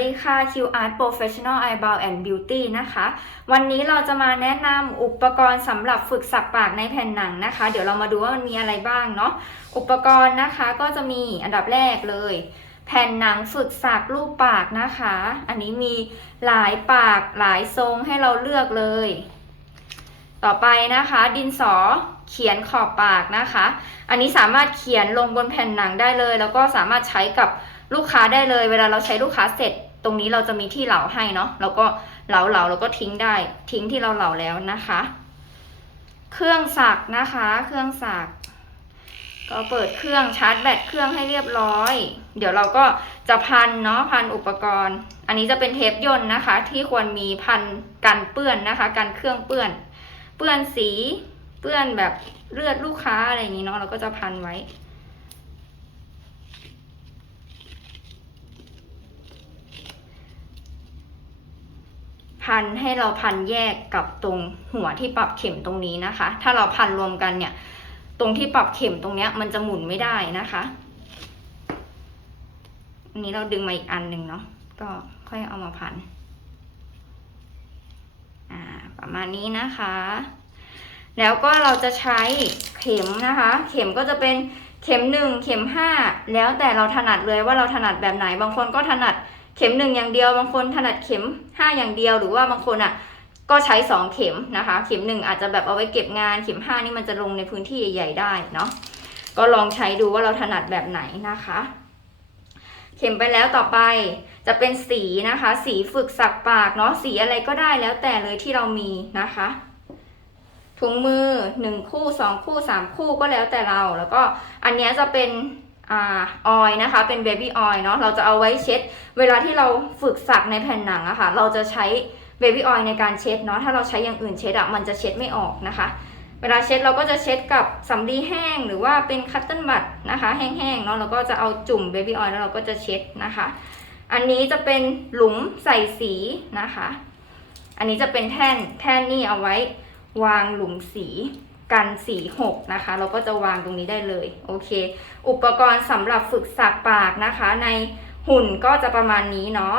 ดีค่ะ Q Art Professional Eyebrow and Beauty นะคะ วันนี้เราจะมาแนะนำอุปกรณ์สำหรับฝึกสักปากในแผ่นหนังนะคะ เดี๋ยวเรามาดูว่ามันมีอะไรบ้างเนาะ อุปกรณ์นะคะก็จะมีอันดับแรกเลย แผ่นหนังฝึกสักรูปปากนะคะ อันนี้มีหลายปากหลายทรงให้เราเลือกเลย ต่อไปนะคะ ดินสอเขียนขอบปากนะคะ อันนี้สามารถเขียนลงบนแผ่นหนังได้เลย แล้วก็สามารถใช้กับลูกค้าได้เลย เวลาเราใช้ลูกค้าเสร็จ รงนี้เราจะมีที่เหลาให้เนาะแล้วก็เหลาเหลาแล้วก็ทิ้งได้ ทิ้งที่เราเหลาแล้วนะคะ เครื่องสักนะคะ เครื่องสักก็เปิดเครื่องชาร์จแบตเครื่องให้เรียบร้อย เดี๋ยวเราก็จะพันเนาะพันอุปกรณ์ อันนี้จะเป็นเทปย่นนะคะ ที่ควรมีพันกันเปื้อนนะคะ กันเครื่องเปื้อน เปื้อนสี เปื้อนแบบเลือดลูกค้าอะไรอย่างนี้เนาะเราก็จะพันไว้ พันให้เราพันแยกกับตรงหัวที่ปรับเข็มตรงนี้นะคะ ถ้าเราพันรวมกันเนี่ย ตรงที่ปรับเข็มตรงเนี้ยมันจะหมุนไม่ได้นะคะอันนี้เราดึงมาอีกอันหนึ่งเนาะ ก็ค่อยเอามาพัน อ่า ประมาณนี้นะคะ แล้วก็เราจะใช้เข็มนะคะ เข็มก็จะเป็นเข็มหนึ่งเข็มห้าแล้วแต่เราถนัดเลยว่าเราถนัดแบบไหน บางคนก็ถนัด เข็มหนึ่งอย่างเดียวบางคนถนัดเข็มห้าอย่างเดียว หรือว่าบางคนอะก็ใช้สองเข็มนะคะ เข็มหนึ่งอาจจะแบบเอาไว้เก็บงานเข็มห้านี่มันจะลงในพื้นที่ใหญ่ๆได้เนาะก็ลองใช้ดูว่าเราถนัดแบบไหนนะคะ เข็มไปแล้วต่อไปจะเป็นสีนะคะ สีฝึกสักปากเนาะสีอะไรก็ได้แล้วแต่เลยที่เรามีนะคะถุงมือหนึ่งคู่สองคู่สามคู่ก็แล้วแต่เรา แล้วก็อันนี้จะเป็น ออยนะคะ เป็นเบบี้ออยเนาะเราจะเอาไว้เช็ด เวลาที่เราฝึกสักในแผ่นหนังอะค่ะ เราจะใช้เบบี้ออยในการเช็ดเนาะถ้าเราใช้อย่างอื่นเช็ดอะมันจะเช็ดไม่ออกนะคะ เวลาเช็ดเราก็จะเช็ดกับสำลีแห้งหรือว่าเป็นคัตเติ้ลบัตนะคะแห้งๆเนาะเราก็จะเอาจุ่มเบบี้ออยแล้วเราก็จะเช็ดนะคะ อันนี้จะเป็นหลุมใส่สีนะคะ อันนี้จะเป็นแท่นแท่นนี่เอาไว้วางหลุมสี กันสีหกนะคะ เราก็จะวางตรงนี้ได้เลยโอเค อุปกรณ์สำหรับฝึกสักปากนะคะ ในหุ่นก็จะประมาณนี้เนาะ